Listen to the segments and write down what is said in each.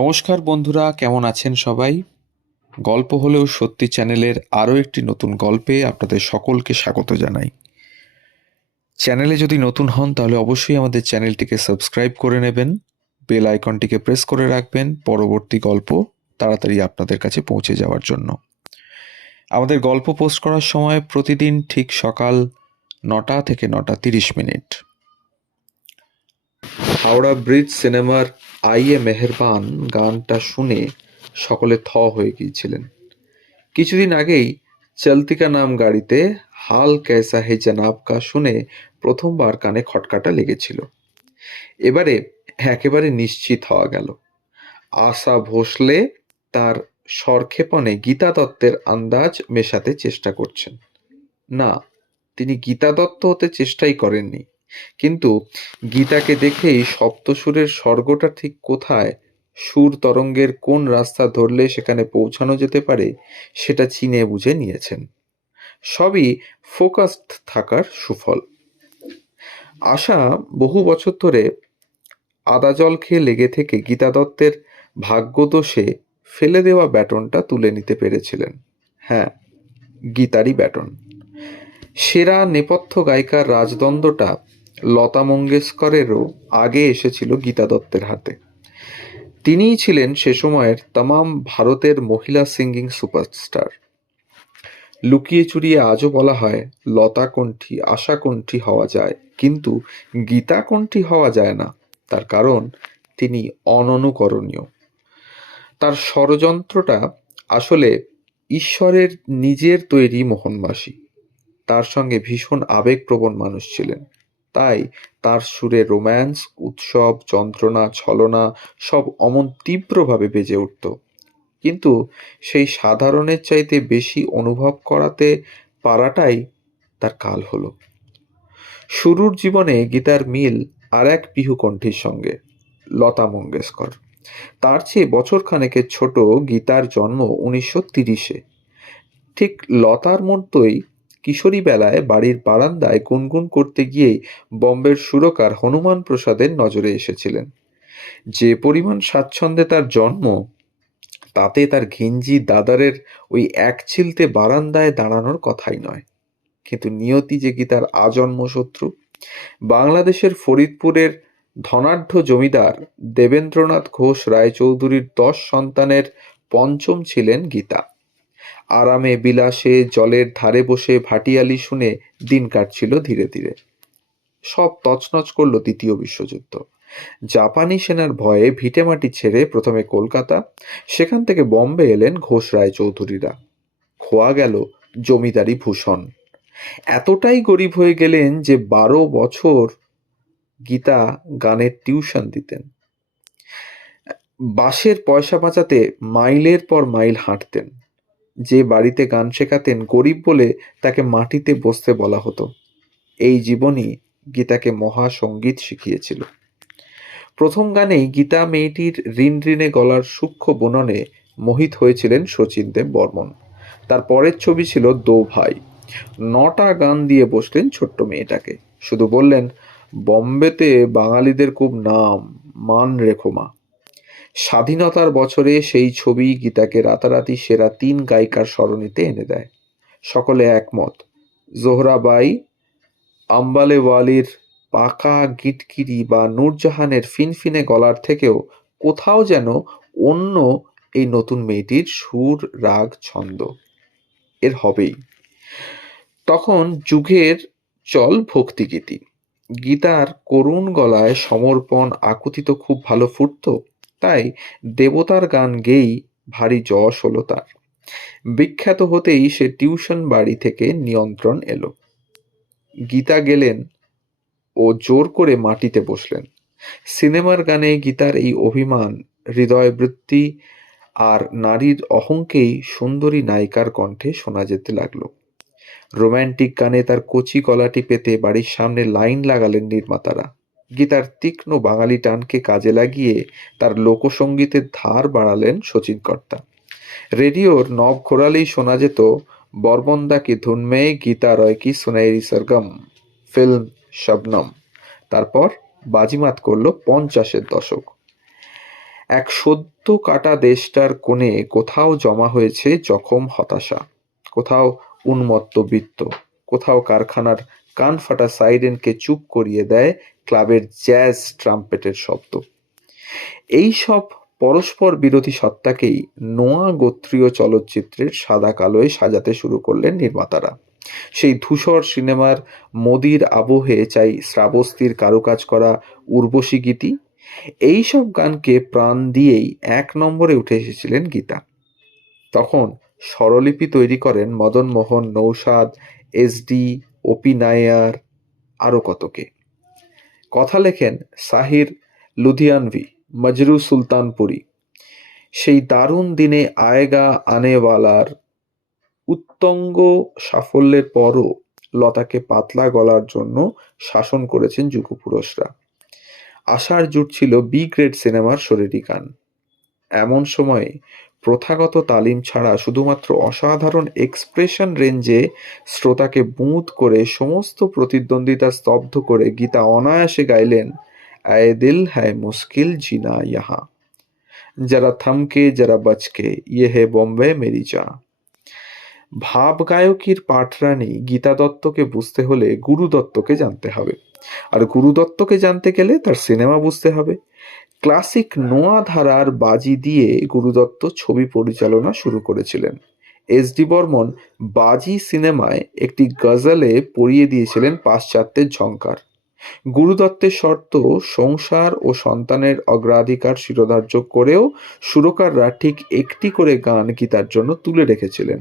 নমস্কার বন্ধুরা, কেমন আছেন সবাই? গল্প হলেও সত্যি চ্যানেলের আরও একটি নতুন গল্পে আপনাদের সকলকে স্বাগত জানাই। চ্যানেলে যদি নতুন হন, তাহলে অবশ্যই আমাদের চ্যানেলটিকে সাবস্ক্রাইব করে নেবেন, বেল আইকনটিকে প্রেস করে রাখবেন, পরবর্তী গল্প তাড়াতাড়ি আপনাদের কাছে পৌঁছে যাওয়ার জন্য। আমাদের গল্প পোস্ট করার সময় প্রতিদিন ঠিক সকাল নটা থেকে নটা তিরিশ মিনিট। হাওড়া ব্রিজ সিনেমার আইয়ে মেহেরবান গানটা শুনে সকলে থ হয়ে গিয়েছিলেন। কিছুদিন আগেই চলতিকা নাম গাড়িতে হাল ক্যাসা হে জনাব কা শুনে প্রথমবার কানে খটকাটা লেগেছিল। এবারে একেবারে নিশ্চিত হওয়া গেল। আশা ভোসলে তার স্বরক্ষেপণে গীতা দত্তের আন্দাজ মেশাতে চেষ্টা করছেন। না, তিনি গীতা দত্ত হতে চেষ্টাই করেননি। কিন্তু গীতাকে দেখেই সপ্তসুরের স্বর্গটা ঠিক কোথায়? সুর তরঙ্গের কোন রাস্তা ধরলে সেখানে পৌঁছানো যেতে পারে? সেটা চিনে বুঝে নিয়েছেন। সবই ফোকাসড থাকার সুফল। আশা বহু বছর ধরে আদা জল খেয়ে লেগে থেকে গীতা দত্তের ভাগ্যদোষে ফেলে দেওয়া ব্যাটনটা তুলে নিতে পেরেছিলেন। হ্যাঁ গীতারই ব্যাটন। সেরা নেপথ্য গায়িকার রাজদণ্ডটা লতা মঙ্গেশকরেরও আগে এসেছিল গীতা দত্তের হাতে। তিনিই ছিলেন সে সময়ের তামাম ভারতের মহিলা সিঙ্গিং সুপারস্টার। লুকিয়ে চুরিয়ে আজও বলা হয় লতা কণ্ঠী আশা কণ্ঠী হওয়া যায়। কিন্তু গীতা কণ্ঠী হওয়া যায় না। তার কারণ, তিনি অননুকরণীয়। তার ষড়যন্ত্রটা আসলে ঈশ্বরের নিজের তৈরি মোহনবাসী। তার সঙ্গে ভীষণ আবেগপ্রবণ মানুষ ছিলেন। তাই তার সুরে রোম্যান্স, উৎসব, যন্ত্রণা, ছলনা সব অমন তীব্রভাবে বেজে উঠত। কিন্তু সেই সাধারণের চাইতে বেশি অনুভব করাতে পারাটাই তার কাল হলো। শুরুর জীবনে গীতার মিল আর এক পিহুকণ্ঠীর সঙ্গে, লতা মঙ্গেশকর। তার চেয়ে বছর খানেকের ছোট গীতার জন্ম উনিশশো তিরিশে। ঠিক লতার মতোই কিশোরী বেলায় বাড়ির বারান্দায় গুনগুন করতে গিয়েই বম্বের সুরকার হনুমান প্রসাদের নজরে এসেছিলেন। যে পরিমাণ স্বাচ্ছন্দ্যে তার জন্ম, তাতে তার ঘিঞ্জি দাদারের ওই এক ছিলতে বারান্দায় দাঁড়ানোর কথাই নয়। কিন্তু নিয়তি যে গীতার আজন্ম শত্রু? বাংলাদেশের ফরিদপুরের ধনাঢ্য জমিদার দেবেন্দ্রনাথ ঘোষ রায়চৌধুরীর দশ সন্তানের পঞ্চম ছিলেন গীতা। আরামে বিলাসে জলের ধারে বসে ভাটিয়ালি শুনে দিন কাটছিল ধীরে ধীরে। সব তছনছ করল দ্বিতীয় বিশ্বযুদ্ধ। জাপানি সেনার ভয়ে ভিটেমাটি ছেড়ে প্রথমে কলকাতা, সেখান থেকে বম্বে এলেন ঘোষ রায় চৌধুরীরা খোয়া গেল জমিদারি ভূষণ। এতটাই গরিব হয়ে গেলেন যে বারো বছর গীতা গানের টিউশন দিতেন। বাসের পয়সা বাঁচাতে মাইলের পর মাইল হাঁটতেন। যে বাড়িতে গান শেখাতেন গরিব বলে তাকে মাটিতে বসতে বলা হতো। এই জীবনই গীতাকে মহা সংগীত শিখিয়েছিল। প্রথম গানেই গীতা মেয়েটির ঋণ ঋণে গলার সূক্ষ্ম বুননে মোহিত হয়েছিলেন শচীন দেব বর্মন। তার পরের ছবি ছিল দো ভাই। নটা গান দিয়ে বসলেন ছোট্ট মেয়েটাকে। শুধু বললেন, বম্বেতে বাঙালিদের খুব নাম, মান রেখো মা। স্বাধীনতার বছরে সেই ছবি গীতাকে রাতারাতি সেরা তিন গায়িকার স্মরণীতে এনে দেয়। সকলে একমত। জোহরাবাই আম্বালেওয়ালির পাকা গিটকিরি বা নূরজাহানের ফিনফিনে গলার থেকেও কোথাও যেন অন্য এই নতুন মেয়েটির সুর, রাগ, ছন্দ। এর হবেই। তখন যুগের চল ভক্তিগীতি। গীতার করুণ গলায় সমর্পণ আকুতি তো খুব ভালো ফুটতো। তাই দেবতার গান গেয়েই ভারী যশ হলো তার। বিখ্যাত হতেই সে টিউশন বাড়ি থেকে নিয়ন্ত্রণ এলো। গীতা গেলেন ও জোর করে মাটিতে বসলেন। সিনেমার গানে গীতার এই অভিমান, হৃদয়বৃত্তি আর নারীর অহংকেই সুন্দরী নায়িকার কণ্ঠে শোনা যেতে লাগল। রোম্যান্টিক গানে তার কচি গলাটি পেতে বাড়ির সামনে লাইন লাগালেন নির্মাতারা। গীতার তীক্ষ্ণ বাঙালি টানকে কাজে লাগিয়ে তার লোকসঙ্গীতের ধার বাড়ালেন শচীন কর্তা। রেডিওর নব ঘোরালেই শোনা যেত বর্বন্দা কি ধুনমে গীতা রয় কি সুনাইরি সরগম, ফিল্ম শবনম। তারপর বাজিমাত করল পঞ্চাশের দশক। এক সদ্য কাটা দেশটার কোণে কোথাও জমা হয়েছে জখম হতাশা, কোথাও উন্মত্ত বৃত্ত, কোথাও কারখানার কান ফাটা সাইরেনকে চুপ করিয়ে দেয় ক্লাবের জ্যাজ ট্রাম্পেটের শব্দ। এই সব পরস্পর বিরোধী সত্তাকেই নোয়া গোত্রীয় চলচ্চিত্রের সাদা কালোয় সাজাতে শুরু করলেন নির্মাতারা। সেই ধূসর সিনেমার মোদির আবহে চাই শ্রাবস্তির কারুকাজ করা উর্বশী গীতি। এইসব গানকে প্রাণ দিয়েই এক নম্বরে উঠে এসেছিলেন গীতা। তখন স্বরলিপি তৈরি করেন Madan Mohan Naushad S D O P Nayyar আরও কতকে? কথা লেখেন সাহির লুধিয়ানভি, মজরু সুলতানপুরি। সেই দারুণ দিনে আয়েগা আনেওয়ালার উত্তঙ্গ সাফল্যের পরও লতাকে পাতলা গলার জন্য শাসন করেছেন যুগপুরুষরা। আশার জুট ছিল বি গ্রেড সিনেমার শরীরী গান। এমন সময়ে প্রথাগত তালিম ছাড়া শুধুমাত্র অসাধারণ এক্সপ্রেশন রেঞ্জে শ্রোতাকে বুঁদ করে সমস্ত প্রতিদ্বন্দ্বিতা স্তব্ধ করে গীতা অনায়াসে গাইলেন, আয়ে দিল হ্যায় মুশকিল জিনা ইহা যারা থমকে, যারা বচকে ইয়ে হে বোম্বে মেরি যা। ভাব গায়কীর পাঠরানী গীতা দত্তকে বুঝতে হলে গুরু দত্তকে জানতে হবে। আর গুরু দত্তকে জানতে গেলে তার সিনেমা বুঝতে হবে। ক্লাসিক নোয়া ধারার বাজি দিয়ে গুরুদত্ত ছবি পরিচালনা শুরু করেছিলেন। এস ডি বর্মন বাজি সিনেমায় একটি গজলে পরিয়ে দিয়েছিলেন পাশ্চাত্যের ঝঙ্কার গুরুদত্তের শর্ত, সংসার ও সন্তানের অগ্রাধিকার শিরোধার্য করেও সুরকাররা ঠিক একটি করে গান গীতার জন্য তুলে রেখেছিলেন।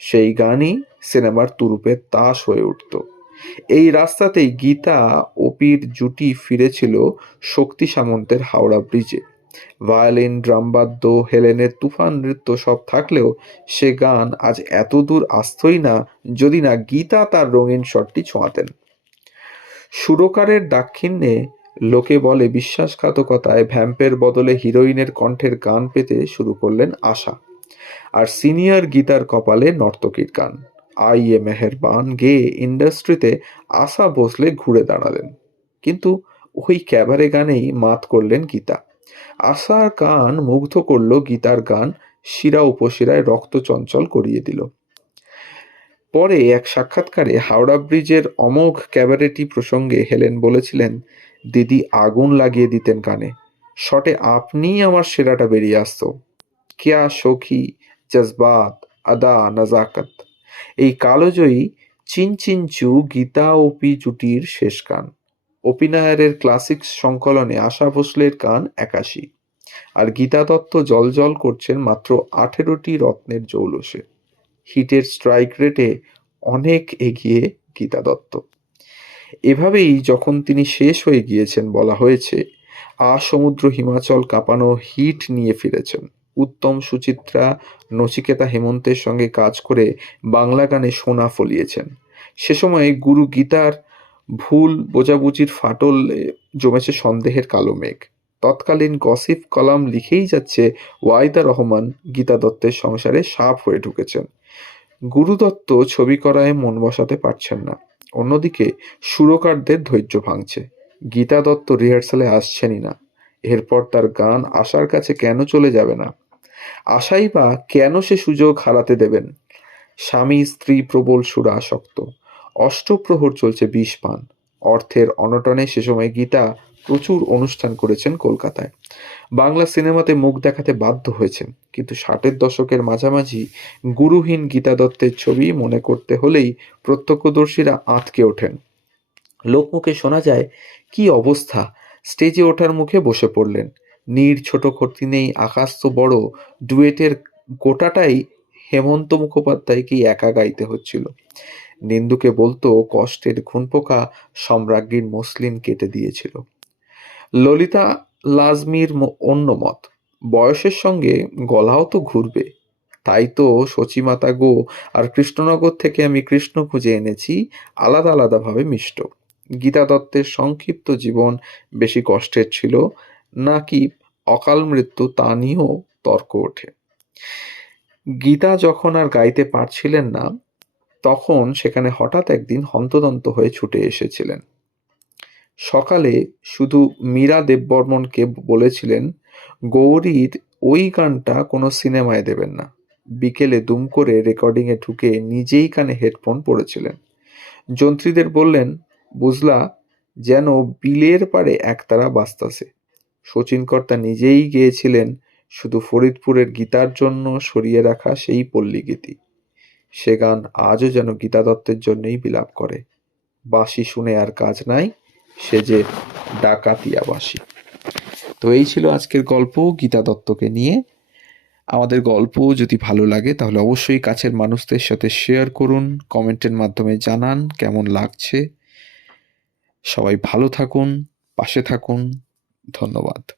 সেই গানই সিনেমার তুরুপে তাস হয়ে উঠত। এই রাস্তাতেই গীতা ওপির জুটি ফিরেছিল শক্তি সামন্তের হাওড়া ব্রিজে। ভায়োলিন ড্রামবাদ্য হেলেনের তুফান নৃত্য সব থাকলেও সে গান আজ এত দূর আসতই না যদি না গীতা তার রঙিন শটটি ছোঁয়াতেন। সুরকারের দাক্ষিণ্যে লোকে বলে বিশ্বাসঘাতকতায় ভ্যাম্পের বদলে হিরোইনের কণ্ঠের গান পেতে শুরু করলেন আশা। আর সিনিয়র গীতার কপালে নর্তকীর গান। আইয়ে মেহেরবান গেয়ে ইন্ডাস্ট্রিতে আশা ভোসলে ঘুরে দাঁড়ালেন। কিন্তু ওই ক্যাবারে গানেই মাত করলেন গীতা। আশার গান মুগ্ধ করল গীতার গান, শিরা উপশিরায় রক্ত চঞ্চল করিয়ে দিল। পরে এক সাক্ষাৎকারে হাওড়া ব্রিজের অমোঘ ক্যাবারেটি প্রসঙ্গে হেলেন বলেছিলেন, দিদি আগুন লাগিয়ে দিতেন কানে। শটে আপনিই আমার সেরাটা বেরিয়ে আসতো। কেয়া সখী, জজবাত, আদা, নাজাকাত। এই কালোজয়ী চিনচিনচু গীতা ওপি জুটির শেষ গান। অপিনায়ারের ক্লাসিক সংকলনে আশা ভোসলের গান একাশি। আর গীতা দত্ত জল করছেন মাত্র আঠেরোটি রত্নের জৌলসে। হিটের স্ট্রাইক রেটে অনেক এগিয়ে গীতা দত্ত এভাবেই যখন তিনি শেষ হয়ে গিয়েছেন বলা হয়েছে আ সমুদ্র হিমাচল কাঁপানো হিট নিয়ে ফিরেছেন। উত্তম সুচিত্রা নচিকেতা হেমন্তের সঙ্গে কাজ করে বাংলা গানে সোনা ফলিয়েছেন। সে সময় গুরু গীতার ভুল বোঝাবুঝির ফাটল জমেছে সন্দেহের কালো মেঘ। তৎকালীন গসিফ কলাম লিখেই যাচ্ছে ওয়াইদা রহমান গীতা দত্তের সংসারে সাপ হয়ে ঢুকেছেন। গুরু দত্ত ছবি করায় মন বসাতে পারছেন না। অন্যদিকে সুরকারদের ধৈর্য ভাঙছে। গীতা দত্ত রিহার্সালে আসছেনই না। এরপর তার গান আশার কাছে কেন চলে যাবে না? আশাই বা কেন সে সুযোগ হারাতে দেবেন? স্বামী, স্ত্রী, প্রবল সুরাসক্ত অষ্টপ্রহর চলছে বিষ পান। অর্থের অনটনে সে সময় গীতা প্রচুর অনুষ্ঠান করেছেন কলকাতায়। বাংলা সিনেমাতে মুখ দেখাতে বাধ্য হয়েছেন। কিন্তু ষাটের দশকের মাঝামাঝি গুরুহীন গীতা দত্তের ছবি মনে করতে হলেই প্রত্যক্ষদর্শীরা আঁতকে ওঠেন। লোকমুখে শোনা যায়, কি অবস্থা? স্টেজে ওঠার মুখে বসে পড়লেন। নীর ছোট খর্তি নেই, আকাশ তো বড়। ডুয়েটের গোটাটাই হেমন্ত মুখোপাধ্যায়কেই একা গাইতে হচ্ছিল। নিন্দুকে বলতো কষ্টের ঘুনপোকা সম্রাজ্ঞীর মসলিন কেটে দিয়েছিল। ললিতা লাজমির অন্য মত। বয়সের সঙ্গে গলাও তো ঘুরবে। তাই তো সচিমাতা গো আর কৃষ্ণনগর থেকে আমি কৃষ্ণ খুঁজে এনেছি, আলাদা আলাদাভাবে মিষ্ট। গীতা দত্তের সংক্ষিপ্ত জীবন বেশি কষ্টের ছিল, নাকি অকাল মৃত্যু তা নিয়েও তর্ক ওঠে। গীতা যখন আর গাইতে পারছিলেন না, তখন সেখানে হঠাৎ একদিন হন্তদন্ত হয়ে ছুটে এসেছিলেন। সকালে শুধু মীরা দেববর্মনকে বলেছিলেন, গৌরীর ওই গানটা কোনো সিনেমায় দেবেন না। বিকেলে দুম করে রেকর্ডিংয়ে ঢুকে নিজেই কানে হেডফোন পড়েছিলেন। যন্ত্রীদের বললেন, বুঝলা, যেন বিলের পাড়ে একতারা বাস্তাছে শচীন কর্তা নিজেই গেয়েছিলেন শুধু ফরিদপুরের গীতার জন্য সরিয়ে রাখা সেই পল্লীগীতি। সে গান আজও যেন গীতা দত্তের জন্যই বিলাপ করে। বাঁশি শুনে আর কাজ নাই, সে যে ডাকাতিয়া বাঁশি তো এই ছিল আজকের গল্প গীতা দত্তকে নিয়ে। আমাদের গল্প যদি ভালো লাগে তাহলে অবশ্যই কাছের মানুষদের সাথে শেয়ার করুন, কমেন্টের মাধ্যমে জানান কেমন লাগছে। সবাই ভালো থাকুন, পাশে থাকুন। ধন্যবাদ।